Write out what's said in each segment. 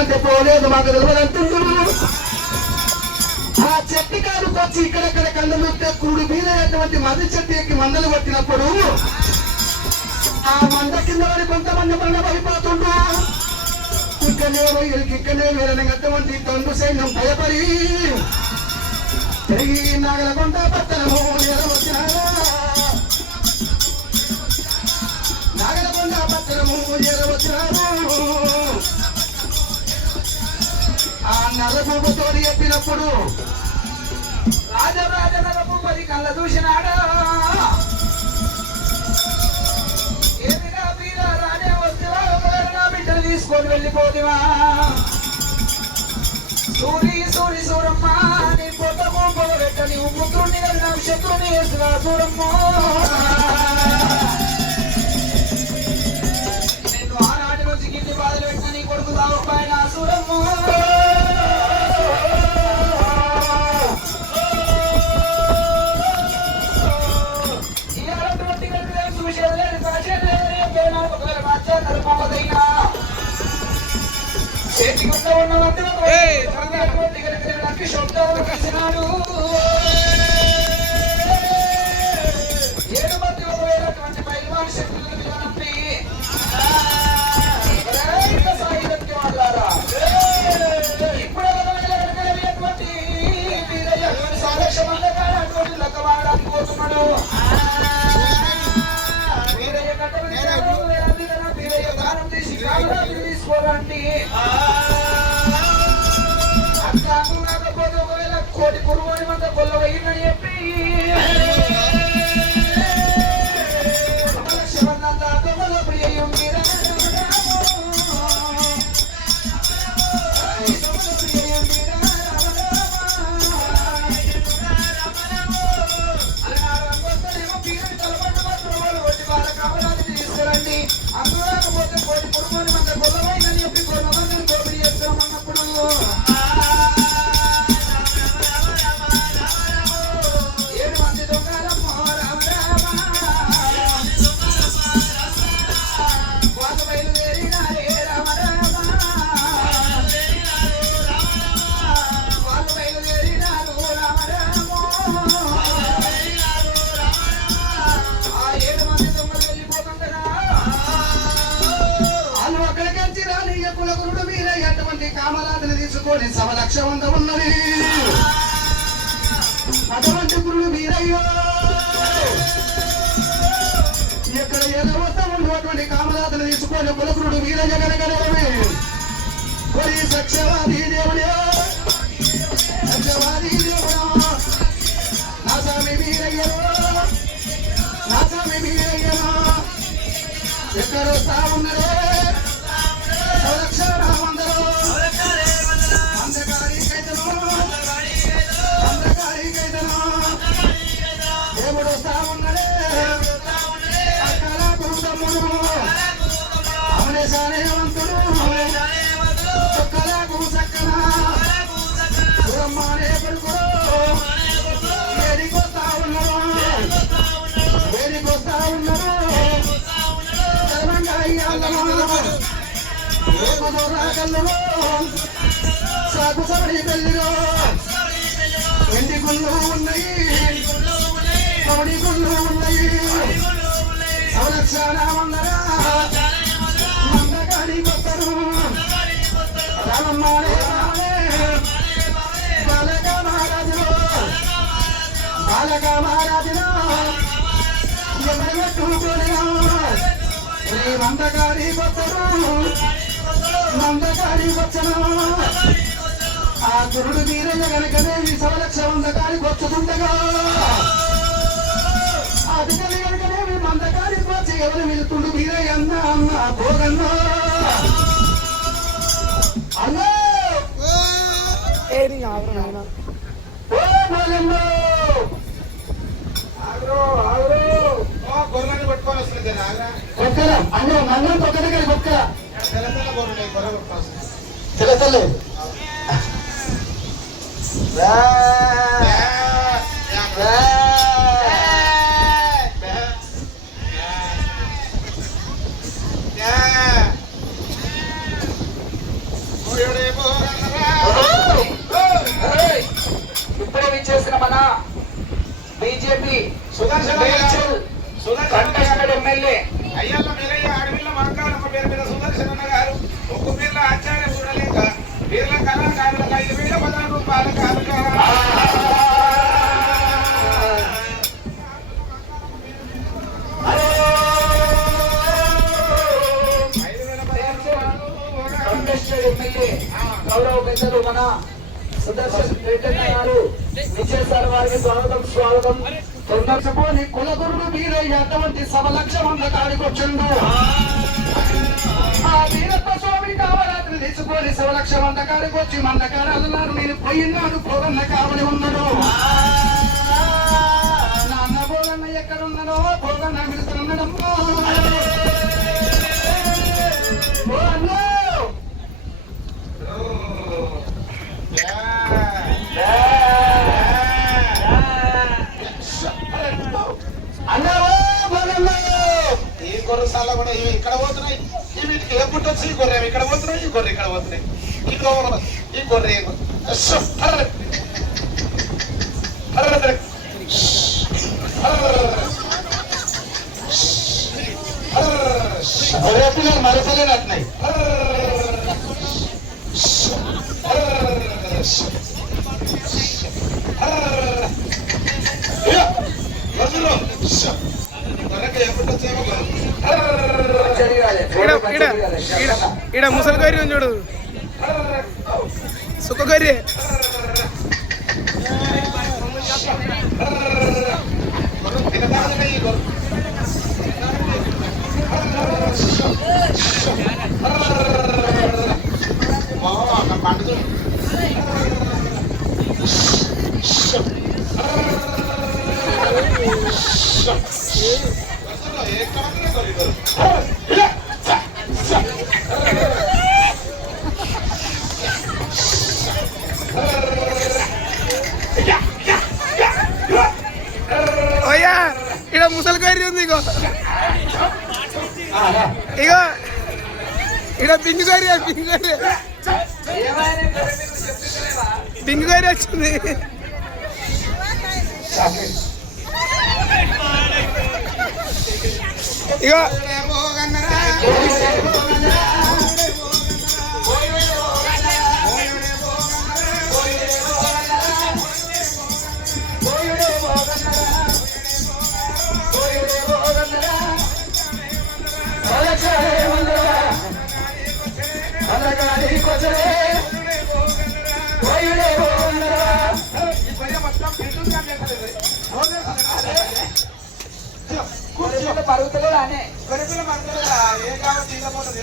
అంటే పోలేదు మాకు తెలియదంటున్నాడు. ఆ చెట్టు కాడుకు వచ్చి ఇక్కడెక్కడ కళ్ళు చూస్తే కురుడు మీద ఎటువంటి మర్రి చెట్టు ఎక్కి మందలు పట్టినప్పుడు ఆ మంద కింద వారి కొంతమంది మన పడిపోతుండ్రు. ఇక్కడనే వీళ్ళకి ఇక్కడనే వీరనటువంటి తొండు సైన్యం భయపడి తిరిగి నాగలకొండ పట్టణము చేరవచ్చినారా. నాగలకొండ పట్టణము చేరవచ్చినారు. ఆ నరభూమితో చెప్పినప్పుడు రాజరాజ నరభూపతి కళ్ళ చూసినాడా. ఏమిగా వీర రాజా వస్తువా బిడ్డలు తీసుకొని వెళ్ళిపోదివా. సూరి సూరి సూరమ్మ నీ పొట్టము పొగబెట్ట నీవు పుత్రుణ్ణి కలిగిన శత్రుని వేస్తున్నా సూరమ్మ. నేను ఆనాటి నుంచి గిన్ని బాధలు పెట్టిన నీ కొడుకు తావపైన సూరమ్మ. చేతికుంటూ ఉన్న శబ్దాలు కలిసినాడు. 7 మంది ఒకవేళటువంటి పైల్వాన్ శక్తులను వినపి సాహిత్యం వాళ్ళారా ఇప్పుడు అటువంటి సంరక్షణ అటువంటి లెక్క వాడడానికి పోతున్నాడు. వీరయ్య కట్టబెట్టాడు. వీరయ్య దానం తీసి కామరాజు తీసుకోవాలండి. కాకపోతే ఒకవేళ కోటి కురువాని మంద కొల్ల వేయమని చెప్పి తీసుకురండి. అందులో కాకపోతే కోటి కురువాని మంద కొల్ల వేయమని చెప్పి కొన్నమందిని దోపిడీ చేస్తామన్నప్పుడు కామరాజుని తీసుకొని సవలక్షవంత ఉన్నది. అటువంటి గురుడు వీరయ్యో ఇక్కడ ఏదవత ఉన్నటువంటి కామరాజుని తీసుకొని కులకురుడు వీరయ్య గనగనమే కొరి సత్యవాది దేవుడే సత్యవాది దేవుడా నా స్వామి వీరయ్యో నా స్వామి వీరయ్యో ఎక్కడొస్తా ఉన్నదే దేవుడు వస్తా ఉన్నదే అక్కడ గురుతమ్ముడు అవనేశానేవంతుడు చొక్కలకు చక్కన సురమ్మానే కొడుకుడు వేడికొస్తా ఉన్నాడు వేడికొస్తా ఉన్నాడు కళ్ళు సాగు సవడి పెళ్ళిలో ఎండి గుళ్ళు ఉన్నాయి కబడి గుళ్ళు ఉన్నాయి సంరక్షణ మందరా మందగాడి కొత్తరు రామమ్మాడే బాలక మహారాజులో బాలక మహారాజులో ఎవరిగట్టుకోలేగా మందగాడి కొత్తరు మందగాడి వచ్చను ఆ గురుడు వీరయ్య గనకనే ఈ సవలక్ష మందగాడికి వచ్చుతుండగా అదిగలి గనకనే మీ మందగాడికి వచ్చి ఎవరు వెళ్తుండు వీరయ్య అన్న అన్న భోగన్నా అన్నో ఏది ఆగ్రో ఓ భోగన్నా ఆగ్రో ఆగ్రో ఓ గొర్రెని పట్టుకొని వస్తుంది ఆగ్రా కొక్కల అన్నో నన్ను తొక్కడికి కొక్కల తెలతెల గొర్రెని గొర్రె పట్టుకొని తెలతెల బీజేపీ సుదర్శన్ కంటెస్టెడ్ ఎమ్మెల్యే అయ్యల్ల మీరయ్య అడవిలో మాకాలమ్మ పేరు మీద సుదర్శన్ అన్న గారు ఒక్క పేర్ల ఆచార్య చూడలేక పేర్ల కళాకారులకు 5,000 రూపాయల కానుక. కంటెస్టెడ్ ఎమ్మెల్యే గౌరవ పెద్దలు మన సుదర్శన్ రెడ్డి గారు విజయసారి వారికి స్వాగతం స్వాగతం. తొందరపోని కులగురుడు వీరయ్య అటువంటి సభ లక్ష మంద కాడికి వచ్చిండు. ఆ వీరప్ప స్వామి కావరాత్రి తీసుకొని సభ లక్ష మంద కాడికి వచ్చి మంద కాడాలన్నారు. నేను పోయినాడు పోగన్న కావని ఉన్నాడు. నాన్న పోగన్న ఎక్కడున్నాడో పోగన్న విడుతున్నాడమ్మా. ఈ గొర్రెసాల కూడా ఇవి ఇక్కడ పోతున్నాయి. వీటికి ఏ పుట్టొచ్చు ఈ గొర్రె ఇక్కడ పోతున్నాయి, ఈ గొర్రె ఇక్కడ పోతున్నాయి. ఈ గొర్రె గొర్రె పిల్లలు మరపలేని అట్నాయి. ఈడ ముసలి గర్రె ఉంది చూడు, సుఖ గర్రె. ఓయ్యా ఈడ ముసలి గర్రె ఉంది. ఇగో ఇగో ఈడ పిండి గర్రె, పిండి గర్రె, పిండి గర్రె వచ్చింది. ఇగో పరుగుతలేదా అనే ఏం కావచ్చు తీసుకుపోతుంది.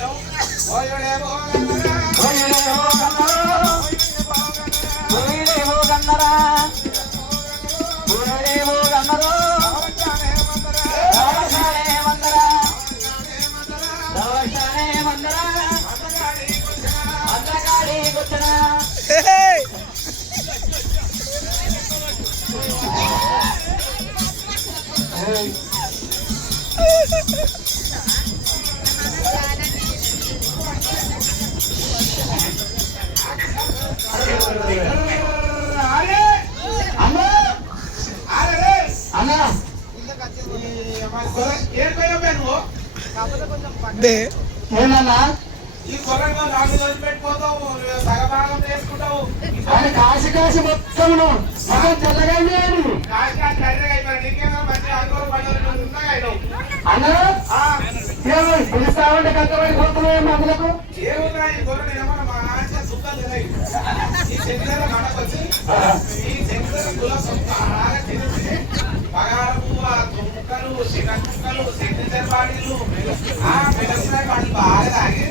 ఏమన్నా ఈ కొరగా 4 రోజులు పెట్టిపోతావు, సగభాగం చేసుకుంటావు. కాసి కాసి మొత్తం తెల్లగా అన్న పిలుస్తామంటే కష్టపడిపోతున్నాయి మందులకు. ఏమున్నాయి గొర్రెలు ఏమన్నా మంచిగా సుఖాలు తిన్నాయి. ఈ చెట్ల మనకొచ్చి ఈ చెట్ల కుల సొంత తిరిగి పగారపు తుమ్మకలు, చిన్నక్కలు, సెంటర్ బాడీలు, మెడసిన బాడీ బాగా తాగి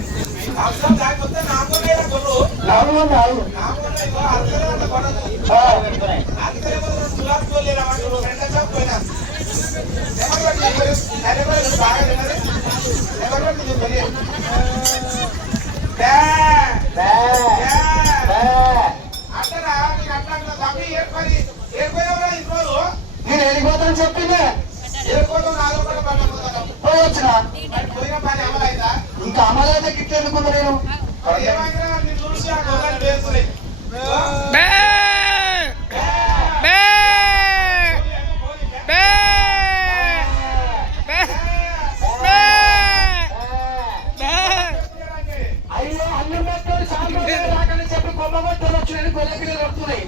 అవసరం దాకపోతే నాకోనే గొర్రెలు నాకోనే అర్థం కొడదు. అంతే సులాపోలేరా రెండు షాప్ పోయినా బాగా తిన్నది. అంటారా నీకు అట్లా తమ్మి ఏర్పడినవరా ఈ రోజు నేను వెళ్ళిపోతాను చెప్పిందే. ఏర్పోతాం 4 రూపాయల పని పోయొచ్చిన పోయిన పని అమలైందా? ఇంకా అమలైతే గిట్ల ఎందుకున్నా నేను ఏమైనా నేను చూసి ఆ గొర్రెలు వేస్తున్నాయి. రాకని చెప్పి కొమ్మ కొట్టలు వచ్చినాయి గొల్ల పిల్లలు వస్తున్నాయి.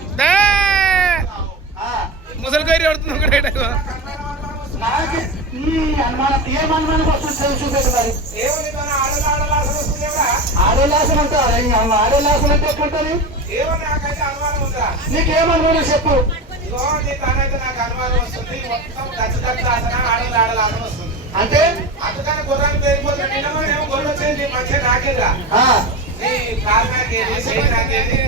ముసలి గైరి పడుతుంది నాకు ఈ అనుమానం ఏమనుమానం వస్తుంది చూపెట్టు మరి. ఆడేలాసన అంటారు. ఆడేలాసన అంటే ఎట్లుంటది? నీకేమనుమానం చెప్పు. అంటే అందుకని గుర్రాన్ని పెరిగిపోతుంది. నిన్న గొర్రె వచ్చేది మంచిగా నాకేదా కాలు నాకేది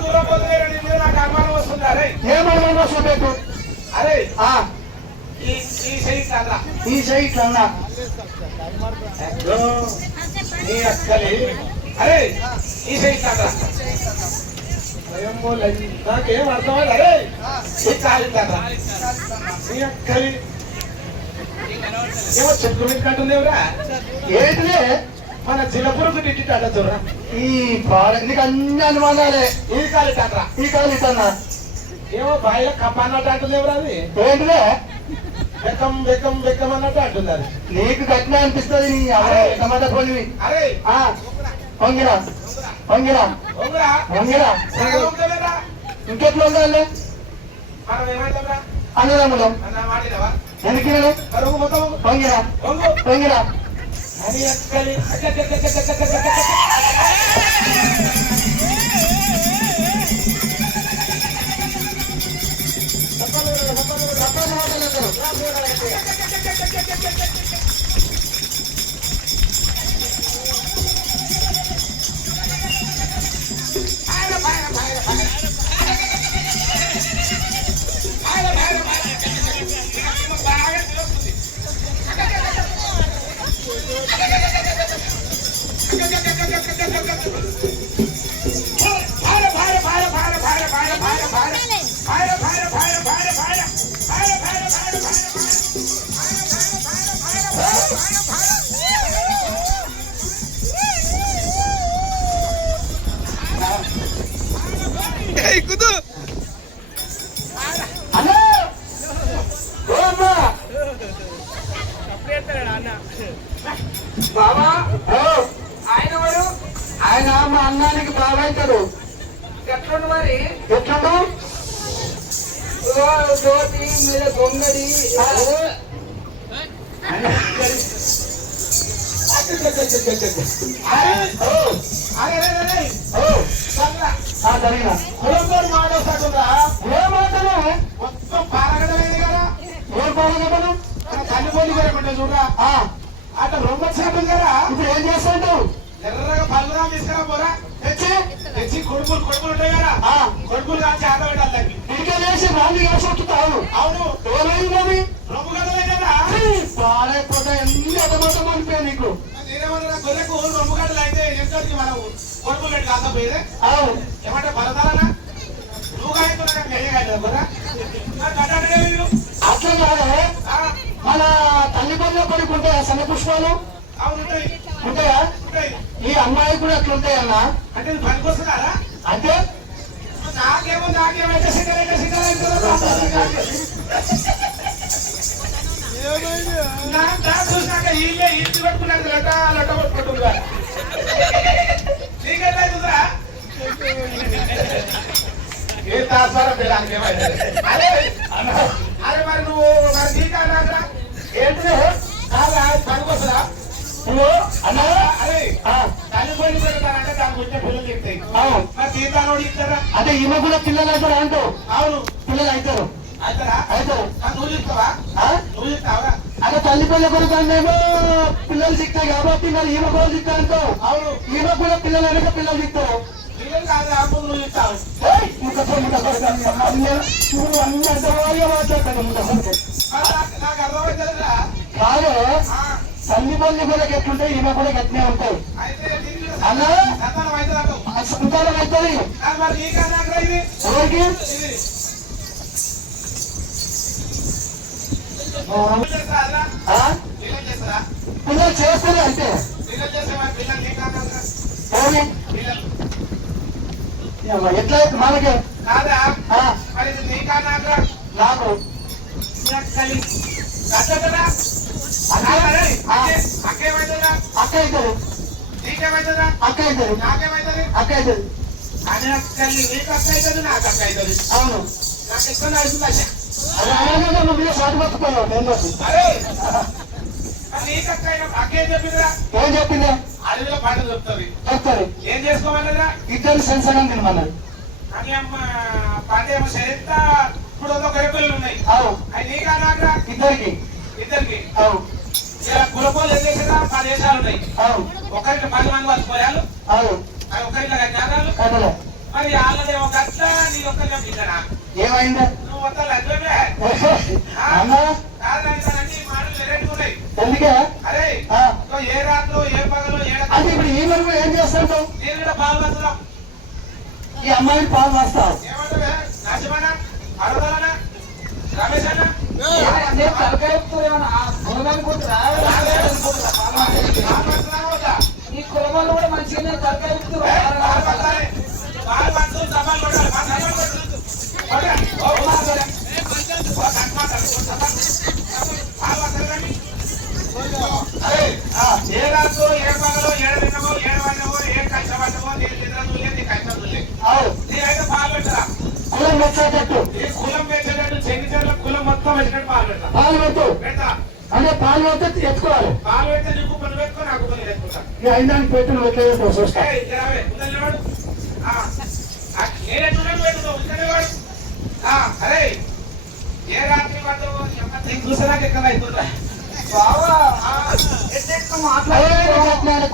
దూరం పోతుంది. నాకు అనుమానం వస్తుంది. అరే ఏమనుమానం చూపెట్టు. అరే ఈ సైట్ అన్నా నీ అక్కలి అరే ఈ సైట్ అన్నా నాకేం అర్థమైంది. అరే ఈ కాలి కదా నీ అక్కలి ఏమో చెట్లు పెట్టుకుంటుందేవరా ఏంటిదే మన చిన్నపురకు తిట్టిట చూడరా. ఈ నీకు అన్ని అనుమానాలే. ఈ కాలి తండ్రా ఈ కాలు ఇతన్నా ఏమో బాయిలో కప్ప అన్నట్టు అంటుందేవరా. అది ఏంటిదే బెక్కం బెక్కం బెక్కం అన్నట్టు అంటుంది. అది నీకు గట్టిన అనిపిస్తుంది. నీ టమాటా కొన్ని అరే వంగిరా వంగిరా ఓంగురా వంగిరా ఓంగురా ఇంకెట్లా ఉండాలి మనం ఏమంటారా అన్నదమ్ములు అన్న మాటినవా ఎందుకు కరువు మొత్తం వంగిరా ఓంగు వంగిరా అని అక్కలి కుదు అన్నా ఓ అమ్మా బాబా ఓ ఆయన వాడు ఆయన మా అన్నానికి బాగా అవుతాడు. ఎట్లుండు మరి ఎట్లుండు జ్యోతి మీద గొంగడి జరిగిన కులంతో మాట్లాడుతుందా ఏ మాటలు మొత్తం పారగడమైంది కదా. ఏ బాగా తల్లి పోలి కనుకుంటే చూడరా అట్లా రొమ్మ చేపలు కదా. ఇప్పుడు ఏం చేస్తాంటావు? ఎర్రగా పళ్ళురా తీసుకురా పోరా. తెచ్చి తెచ్చి కొడుకులు ఉంటాయి కదా. కొడుకులు కాల్చి ఆట పెట్టాలి. ఇంకే వేసి రాళ్ళు వేసుకుంటావు. అవును ఏమైందని రొమ్ము కదలే కదా. పాడైపోతా ఎన్ని అదమాటం అనిపోయా నీకు. నేనేమన్నా గొర్రెకు రొమ్ము గడ్డలు అయితే ఎంతటికి మనం కొడుకులు పెట్టి కాకపోయేదే. అవును ఏమంటే బలతాలనా నువ్వు కాయకున్నా గయ్యగా బొర్రా మీరు అట్లా కాదే. మన తల్లి బండ్ల కొడుకు ఉంటాయా సన్న పుష్పాలు? అవును ఉంటాయి ఉంటాయా? ఉంటాయి. ఈ అమ్మాయి కూడా అట్లా ఉంటాయన్నా? అంటే ఇది పనికి వస్తుందా? అంటే నాకేమైతే సిగరెట్ చూసినాక ఇల్లే ఇంటి పెట్టుకున్నాక లొట్ట కొట్టుకుంటుందా నీకెట్లయితుందా? ఏ తాసారం పిల్లలకి ఏమైతే అరే మరి నువ్వు మరి నీకా నాకరా ఏంటి కాదా పనికి వస్తుందా? నువ్వు అన్నా? అరే తల్లిపోయి పెడతానంటే దానికి వచ్చే పిల్లలు చెప్తాయి. అవును మరి తీర్థాలు ఇస్తారా? అంటే ఈమె కూడా పిల్లలు అవుతారు అంటావు? అవును పిల్లలు అవుతారు అవుతారా? అవుతారు. నువ్వు చెప్తావా? నువ్వు చెప్తావా? అంటే తల్లి పిల్ల కొడుకు అన్నేమో పిల్లలు దిక్తాయి కాబట్టి మరి ఈమె కూడా దిక్తా అంటావు. అవును ఈమె కూడా పిల్లలు అనేక పిల్లలు దిక్తావు. పిల్లలు కాదు అప్పుడు నువ్వు చెప్తావు. నువ్వు అన్ని అర్థమయ్యే మాట్లాడతాను నాకు అర్థమవుతుందిరా. కాదు తల్లి పల్లి కూడా ఎట్లుంటే ఈమె కూడా గట్టినే ఉంటాయి అయితే అన్నా. సంతానం అవుతుంది అంటావు. సంతానం అవుతుంది మరి నీకా నాకరా ఇది ఎవరికి? ఇది చేస్తారా? పిల్లలు చేస్తారా? పిల్లలు చేస్తారు అంతే. పిల్లలు చేస్తే మరి పిల్లలు నీకా నాకరా? ఏమి? పిల్లలు ఎట్లా మనకి కాదా? మరి ఇది నీకా నాకరా? నాకు అక్కేమవుతుందా? అక్క అవుతారు. నీకేమైతుందా? అక్క అవుతుంది, నాకేమైతుంది? అక్క అవుతుంది. అని అక్కల్ని నీకు అక్క అవుతుంది, నాకు అక్క అవుతుంది. అవును, నాకు ఎక్కువ నడుస్తుంది అసలు. అది అలాగే నువ్వు మీద సాటి పట్టుకుపోయావు. నేను అరే నీకు అక్క అయినా అక్కేం చెప్పిందిరా? ఏం చెప్పిందే? అడవిలో పంట చెప్తుంది. చెప్తారు ఏం చేసుకోమన్నదిరా? ఇద్దరు సెన్సర్ తినమన్నారు. అని అమ్మ పంట ఏమో ఎంత ఇప్పుడు ఒక పిల్లలు ఉన్నాయి. అవు అవి నీకా నాకురా? ఇద్దరికి. ఇద్దరికి. అవు ఇలా కులపోలు ఏం చేసినా 10 దేశాలు ఉన్నాయి. అవు ఒకరికి 10 మంది వచ్చిపోయారు. అవు అది ఒకరిలో జ్ఞానాలు. కదలే మరి వాళ్ళదేమో గట్ల నీ ఒక్కరిలో బిడ్డనా? ఏమైందా నువ్వు మొత్తం లజ్జమే. అన్నా కాదంటానండి మాటలు వెరైటీ ఉన్నాయి. ఎందుకే? అరే ఏ రాత్రు ఏ పగలు అది ఇప్పుడు ఈ వరకు ఏం చేస్తావు? నేను కూడా పాలు పంచుదాం. ఈ అమ్మాయిని పాలు వస్తావు. ఏమంటావే? నాశమన్నా అడగలనా రమేష్ అన్న ఈ కులమాలు కూడా మంచిగానే తలకాయ పాలు పంచు సభలు కొట్టాలి. మా సభలు కొట్టు. ఏ రాత్రు ఏ పగలో ఏడు విన్నమో ఏడు వన్నమో ఏ కష్టపడ్డమో నేను నిద్రదులే నీ కష్టం దులే. నేనైతే పాలు పెట్టరా? కులం వచ్చేటట్టు ఈ కులం పెట్టేటట్టు చెంగిచెర్ల కులం మొత్తం పెట్టినట్టు పాలు పెడతా. పాలు పెట్టు. పెడతా. అంటే పాలు పెడితే ఎత్తుకోవాలి. పాలు పెడితే నీకు పని పెట్టుకో, నాకు పని పెట్టుకుంటా. ఈ ఐదానికి పెట్టు నువ్వు ఎట్లా చేస్తావు చూస్తా. నేనెట్టున్నాను పెట్టుకో వాడు. అరే ఏ రాత్రి పడ్డో నీకు చూసేదాకా ఎక్కడ అవుతుందా? మాట్లాడే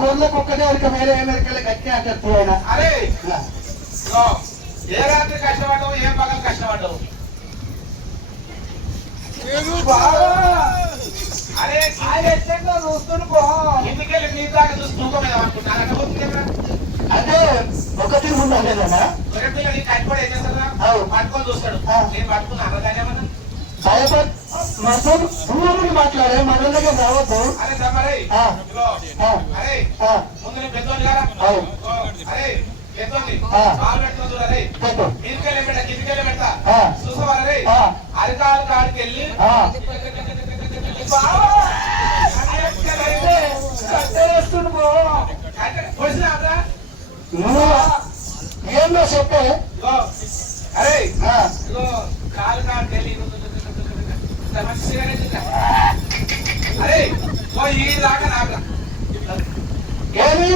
గొర్రెలకు ఒక్కటే ఒక వేరే అమెరికాలో గట్టి అంటారు ఆయన. అరే ఏ రాత్రి కష్టపడ్డావు, ఏ పగలు కష్టపడ్డావు? అరే చూస్తున్నా పో ఇంటికెళ్ళి నీ దాకా చూసి తూకమేదా అనుకుంటున్నా. అంటే ఒకటి ఉండాలి కదా పిల్లలు కట్టుబడి ఏం చేస్తారా? పట్టుకొని చూస్తాడు. నేను పట్టుకున్నాను దాని ఏమన్నా భయపడి మొత్తం దూరం మాట్లాడే మన దగ్గర రావద్దు. అరే తమ్మరే అరే ముందు నేను పెద్దోని కదా. అరే పెద్దోని పాలు పెట్టుకుని చూడరే. మీదికెళ్ళి పెట్టా కిందికెళ్ళి పెడతా చూసుకోవాలి. అరికాలు కాడికి వెళ్ళి పొడిచినారా? ఏందో చెప్పే. అరే కాలు కాడికి వెళ్ళి అరే ఈ దాకా నాకు ఏమి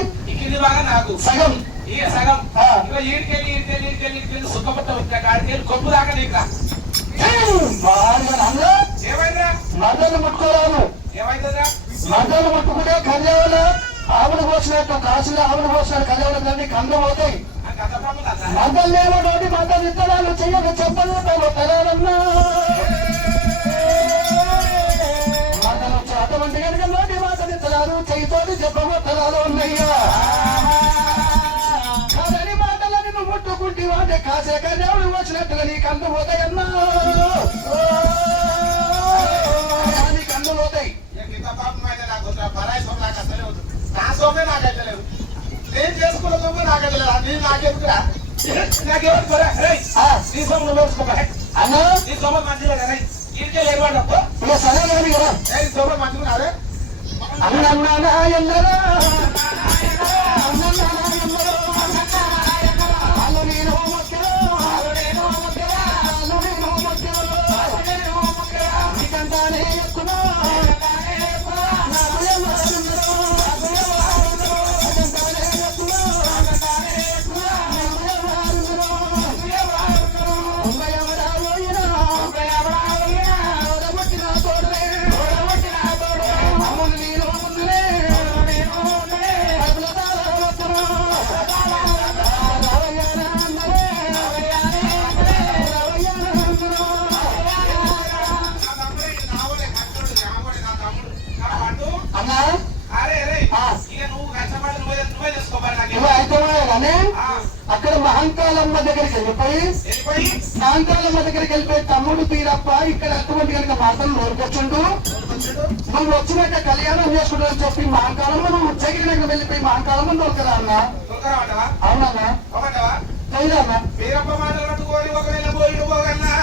ఇది బాగా నాకు సగం ఈ సగం ఇక ఈడికెళ్ళి సుఖపట్ట కాడికెళ్ళి కొప్పు దాకా నీకు ఏమైందా? మద్దలు ముట్టుకోరాను. ఏమైతుందా? మద్దలు ముట్టుకుంటే కళ్యాణ ఆవులు పోసినట్టు కాసులు ఆవులు పోసినట్టు కళ్యాణం కండ్లు పోతాయి. మద్దలు లేవనోటి మద్దలు ఇత్తనాలు చెయ్యక చెప్పలేదు కళ్యాణన్నా. మద్దలు అటువంటి కనుక నోటి మాటలు ఇత్తనాలు చెయ్యితోటి చెప్పబోతనాలు ఉన్నాయ్యా. కాదని మాటలని నువ్వు ముట్టుకుంటే వాటి కాసే కళ్యాణం వచ్చినట్టుగా నీ కండ్లు పోతాయన్నా. కండ్లు పోతాయి. నా సోమే నాకైతే లేదు. నేను చేసుకున్న సోమే నాకైతే లేదు. నేను నాకెందుకురా? నాకేమో నీ సోమలు వేసుకో అన్నా నీ సోమ మంచిగా కదా. ఇంటికే లేవాడు ఇక సరే లేదు కదా. సోమ మంచిగా అదే అన్నా ఎల్లరా అక్కడ మహంకాళమ్మ దగ్గరికి వెళ్ళిపోయి మహంకాళమ్మ దగ్గరికి వెళ్ళిపోయి తమ్ముడు తీరప్ప ఇక్కడ అటువంటి కనుక మాటలు నోరుకొచ్చుండు. నువ్వు వచ్చినాక కళ్యాణం చేసుకుంటావు చెప్పి మహంకాళమ్మ నువ్వు ఉచ్చగిరినాక వెళ్ళిపోయి మహంకాళమ్మ దొరకరా అన్న. అవునన్నా పోయినా వీరప్ప మాటలు పట్టుకొని ఒకవేళ పోయి పోగన్నా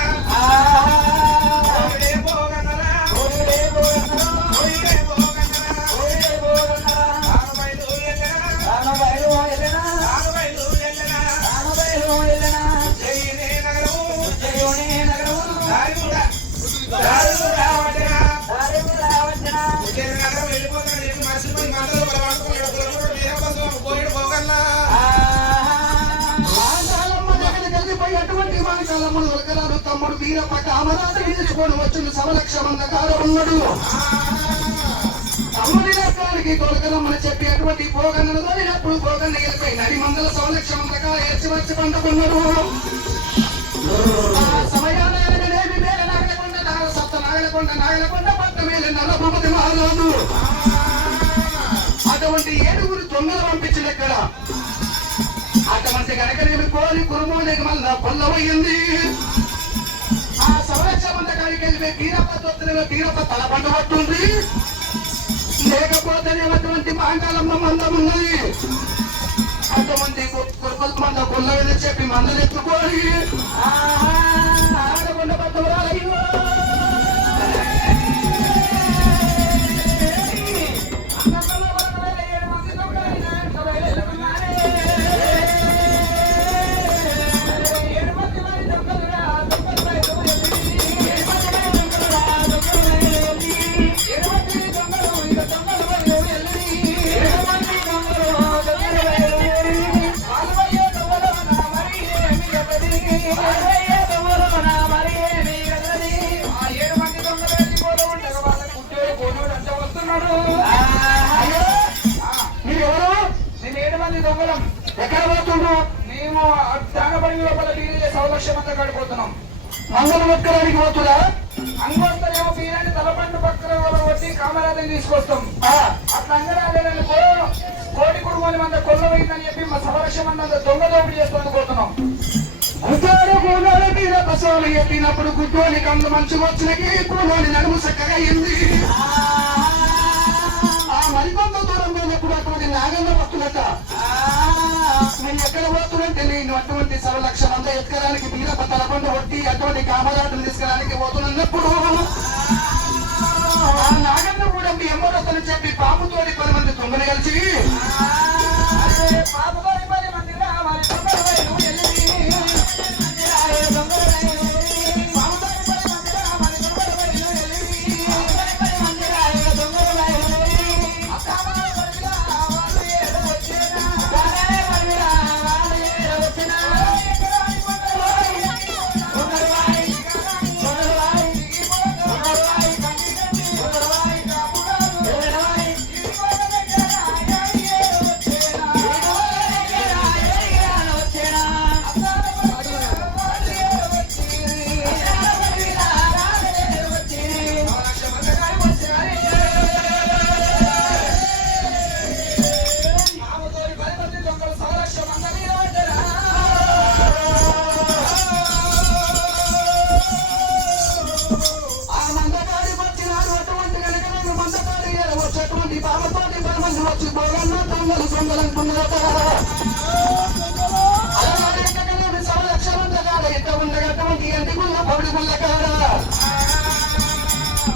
తమ్ముడు ఉలకరాడు తమ్ముడు వీరప్ప కామరాజు నిలుచుకొని వచ్చిన సమలక్షమందకార ఉన్నాడు. తమ్ముడి రకానికి తొలకరమ్మని చెప్పి అటువంటి పోగన్నను తోలినప్పుడు పోగన్న గెలిపై నడి మందల సమలక్షమందకార ఎచ్చి వచ్చి పండుకున్నాడు. ఆ సమయాన ఎనగనేమి మేల నాగలకొండ నాగల సప్త నాగలకొండ పట్ట మేల నల్లభూపతి మహారాజు అటువంటి ఏడుగురు దొంగలు పంపించిన ఇక్కడ అటువంటి కనుకనేమి కోరి కురుమోనికి మళ్ళా కొల్లవయ్యింది. ఆ సంరక్షమందకానికి వెళ్ళి తీరప్ప తల పండు పట్టుంది. లేకపోతేనేటువంటి మాంకాలమ్మ మందం ఉన్నది. అటువంటి మంద కొల్లవని చెప్పి మందలు ఎత్తుకొని ఆడకొండ పట్టురాలయ్యో ఎక్కడ పోతున్నావు? మేము దానపడి లోపల బీరే సౌలక్ష్యమంతా గడిపోతున్నాం. మంగళం ఎక్కడానికి పోతున్నా? అంగొస్తేమో బీరాన్ని తలపండు పక్కన వచ్చి కామరాజని తీసుకొస్తాం. అట్లా అంగరాజనుకో కోటి కుటుంబాన్ని మంద కొల్లవైందని చెప్పి మా సౌలక్ష్యమంతా దొంగ దోపిడీ చేసుకొని పోతున్నాం. గుడ్డోని మీద బసోలు ఎత్తినప్పుడు గుడ్డోని కళ్ళు మంచిగా వచ్చినకి కూలోని నడుము చక్కగా అయింది. ఆ మరికొంత దూరం పోయినప్పుడు అటువంటి నాగంగా వస్తున్నట్ట. నేను ఎక్కడ పోతున్నంటే నేను అటువంటి సర్వలక్షణంతా ఎత్తుకడానికి బీరప్ప తలపండు కొట్టి అటువంటి కామరాటలు తీసుకురానికి పోతున్నప్పుడు ఆ నాగన్న కూడా మీ ఎమ్మడొస్తని చెప్పి పాముతోటి 10 మంది దొంగలు కలిసి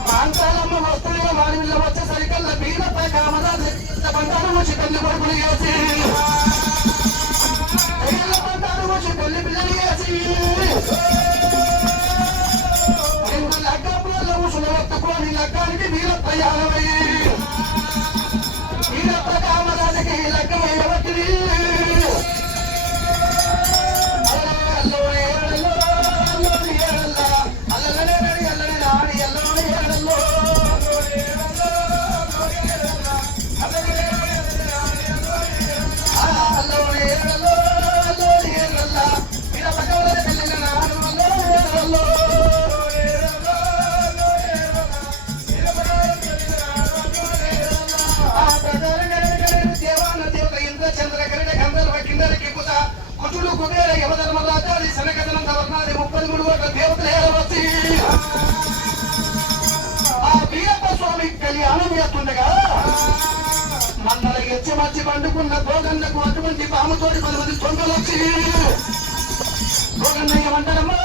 ప్రాంతాలమ్మ వస్తున్నాయి. వాడిలో వచ్చేసరికల్లా బీరప్ప కామరాజు బంటారు వచ్చి తల్లి కొడుకులు వేసి బంటారు వచ్చి తల్లి పిల్లలు వేసి 2 లగ్గపులలో ఉసులు ఎత్తుకొని లగ్గానికి బీరప్ప యాలవయ్యి బీరప్ప కామరాజుకి లగ్గమయ్యవచ్చింది. కుటుడు కుబేర యమధర్మరాజాది శనగదనంద వర్ణాది 33 కోట్ల దేవతలు వచ్చి ఆ వీరప్ప స్వామి కళ్యాణం చేస్తుండగా మండల ఎచ్చి మర్చి పండుకున్న భోగన్నకు అటువంటి పాముతోటి 10 మంది దొంగలు వచ్చి భోగన్న ఏమంటారమ్మా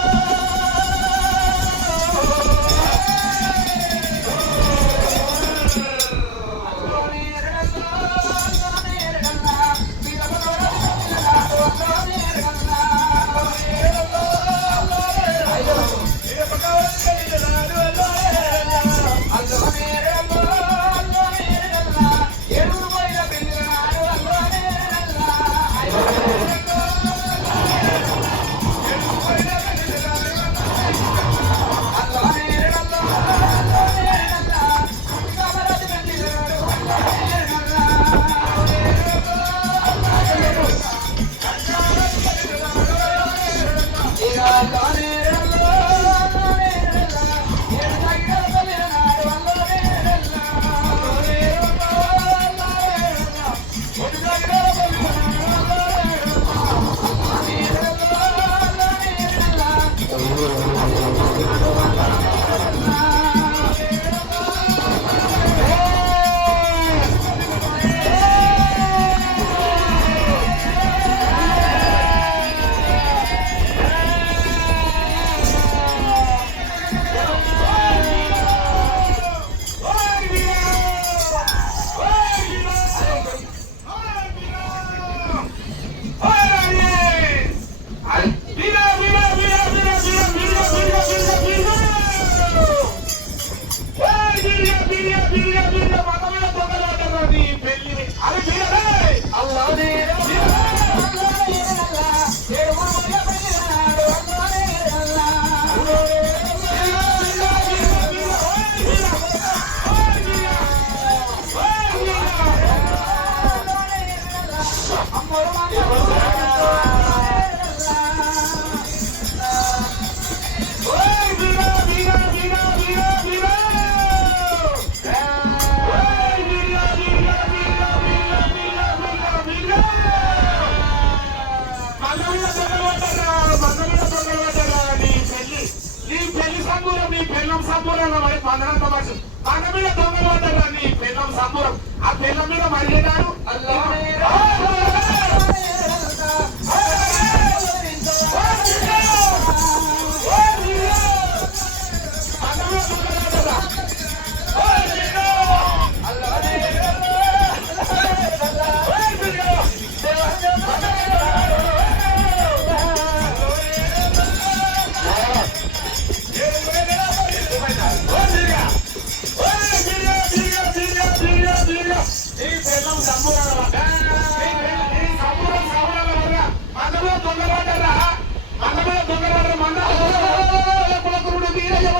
మన మీద దొంగలు పడ్డారా నీ పెళ్ళం సంబూరం ఆ పెళ్ళం మీద మరిగేదారు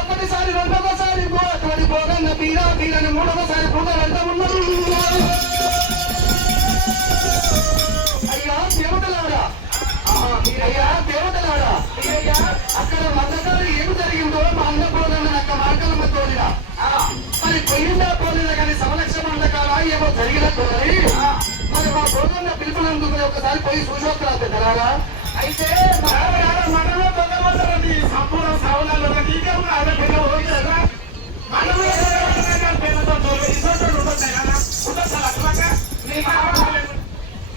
ఒక్కటిసారి రెండోసారి పోగన్న తీరని మూడవసారి పూట వెళ్తా ఉన్నారు. అయ్యా దేవతలారా, అయ్యా దేవతలారా, అక్కడ మద్దతు ఏమి జరిగిందో మా అన్న పోదన్న నక్క మార్గలమ్మ తోలిన మరి పోయిందా పోలిన కానీ సమలక్ష మండకాల ఏమో జరిగినట్టు మరి మా పోదన్న పిలుపునందుకు ఒకసారి పోయి చూసొక్కరా పెద్దలారా. అయితే మనలో దొంగమంటారండి సంపూర్ణ సవనాలు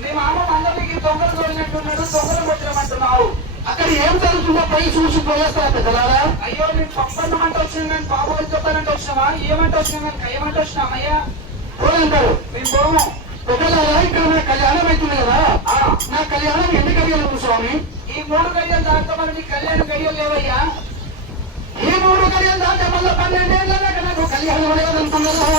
మీ మామ అందరికి దొంగలు తోలినట్టున్నాడు, దొంగలు కొట్టమంటున్నావు. అక్కడ ఏం జరుగుతుందో పోయి చూసి పోయేస్తారా పెద్దలారా. అయ్యో నేను పప్పన్నమంటే వచ్చింది కానీ బాబోలు చెప్పాలంటే వచ్చినావా, ఏమంటే వచ్చినా కానీ కయ్యమంటే వచ్చినామయ్యా పోలంటారు. మేము పోము పెద్దలారా. ఇక్కడ నా కళ్యాణం అవుతుంది కదా, నా కళ్యాణం ఎన్ని గడియలు స్వామి? ఈ 3 గడియలు దాకా మనకి కళ్యాణం గడియలు లేవయ్యా. ఈ 3 గడియలు దాకా మళ్ళీ 12 ఏళ్ళ దాకా నాకు కళ్యాణం లేదనుకున్నారా?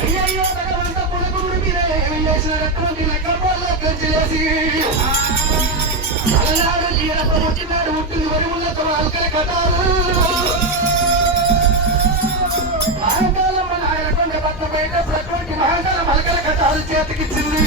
అయ్యో భగవంత పులకుడు మీద ఏమి చేసినటువంటి లెక్కపోల్లో గెలిచేసి అలనాడు జీరతో ముట్టినాడు ముట్టింది వరిములతో అల్కల కటారు మహాకాలం మన ఆయన కొండ పక్క బయట ప్రకృతి మహాకాలం అల్కల కటాలు చేతికిచ్చింది.